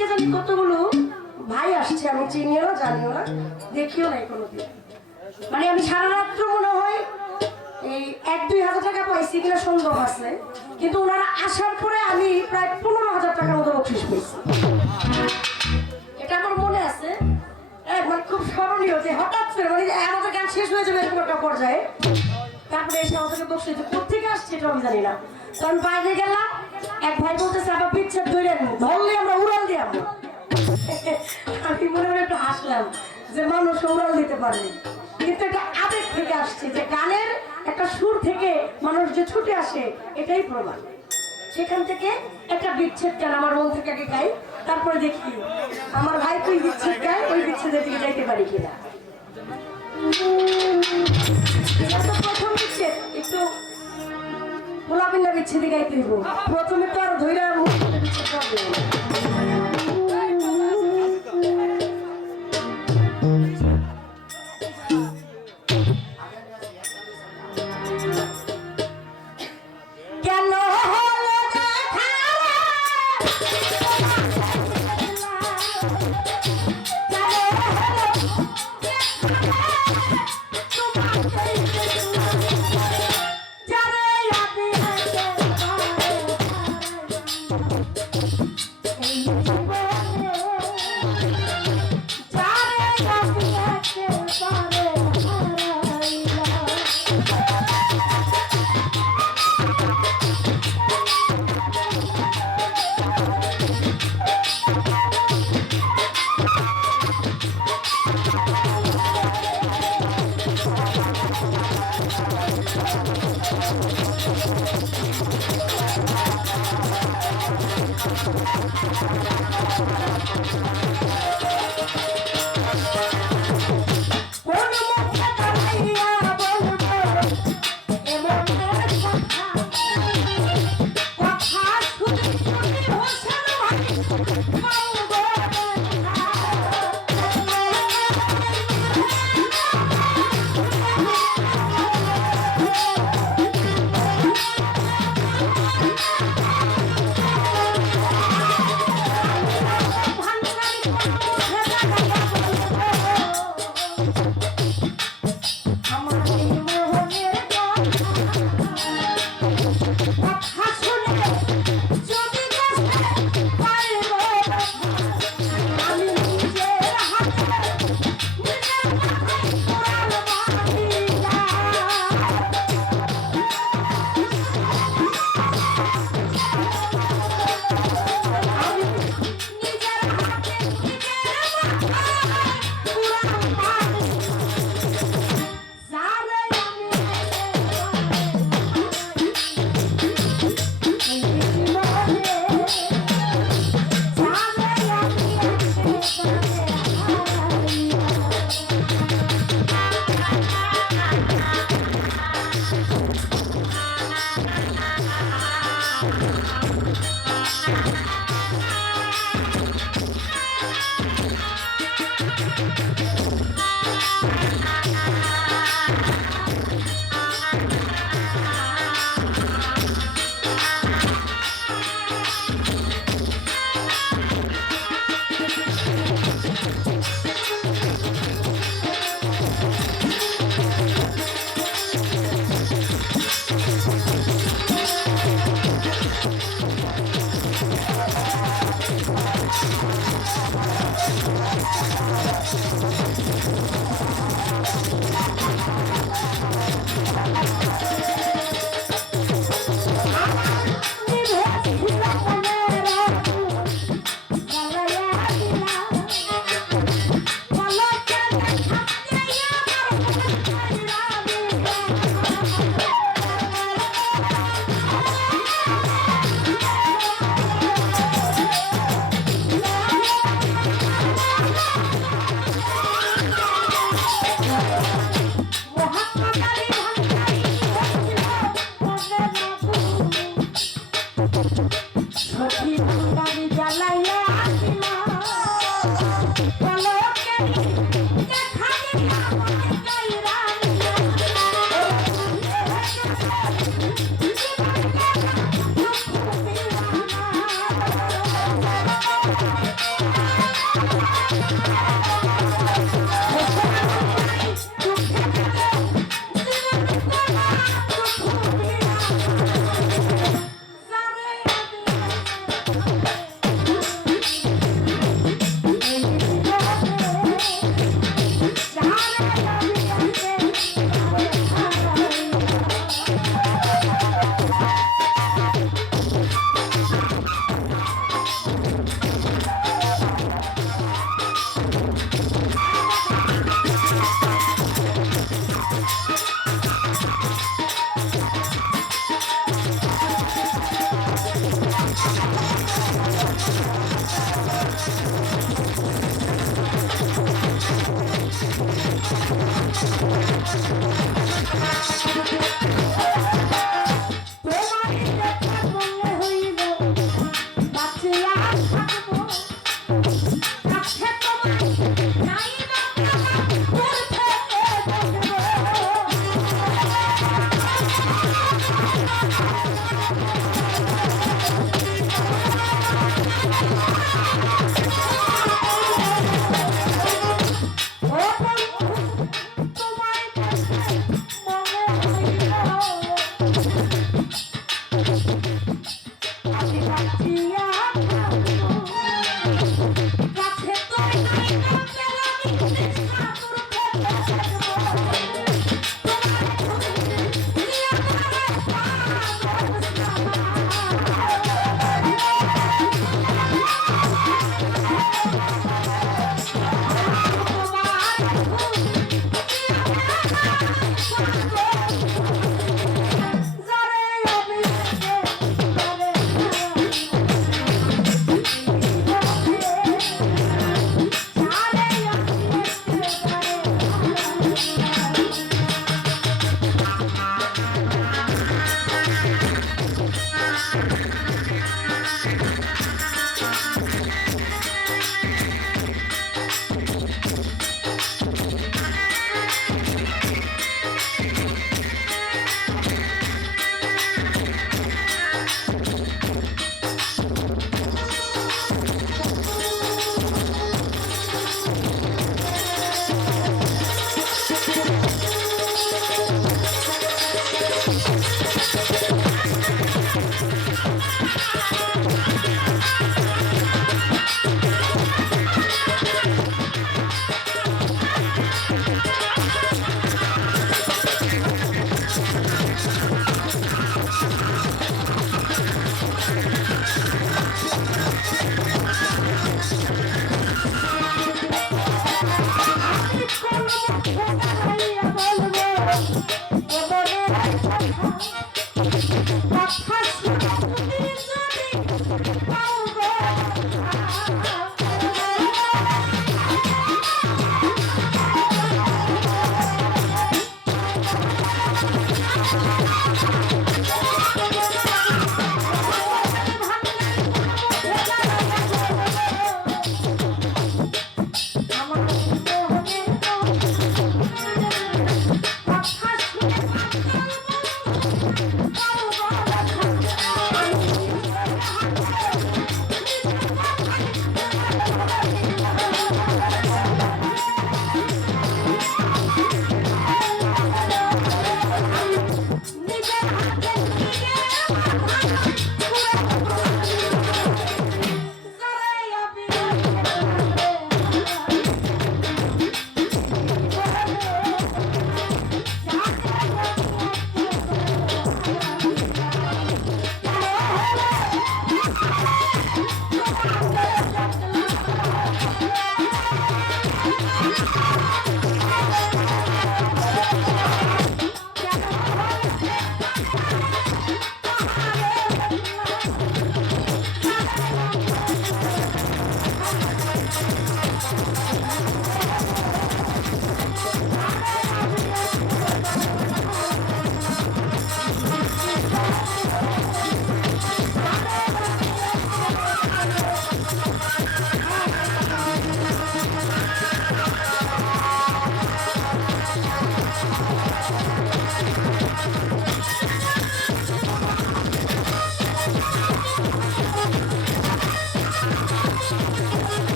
থেকে জানি কতগুলো ভাই আসছে, আমি চিনিও না জানিও না, দেখিও নাই কোনোদিন। মানে আমি সারা রাত্র মনে হয় এই 1-2 হাজার টাকা পাইছি কিনা সন্দেহ আছে, কিন্তু ওনারা আসার পরে আমি প্রায় 15,000 টাকার মতো বকশিস পেয়েছি। এটা আমার মনে আছে। মানে খুব স্মরণীয় যে হঠাৎ করে মানে আমাদের গান শেষ হয়ে যাবে এরকম একটা পর্যায়ে, তারপরে এসে আমাদেরকে বসে কোথেকে আসছে এটা আমি জানি না। তো আমি বাইরে গেলাম, এক ভাই বলতেছে আবার বিচ্ছেদ ধরে ধরলে আমরা উড়াল দিয়ে আসবো। আমি মনে মনে একটু হাসলাম যে মানুষ উড়াল দিতে পারে, কিন্তু এটা আবেগ থেকে আসছে, যে গানের একটা সুর থেকে মানুষ যে ছুটে আসে এটাই প্রমাণ। সেখান থেকে একটা বিচ্ছেদ গান আমার মন থেকে আগে গাই, তারপরে দেখি আমার ভাই তুই বিচ্ছেদ গায়, ওই বিচ্ছেদের দিকে যাইতে পারি কিনা। প্রথম বিচ্ছেদ একটু গোলাপিল্লা বিচ্ছেদে গাইতে হইব, প্রথমে তো আর ধৈর্য বিচ্ছেদ করবে।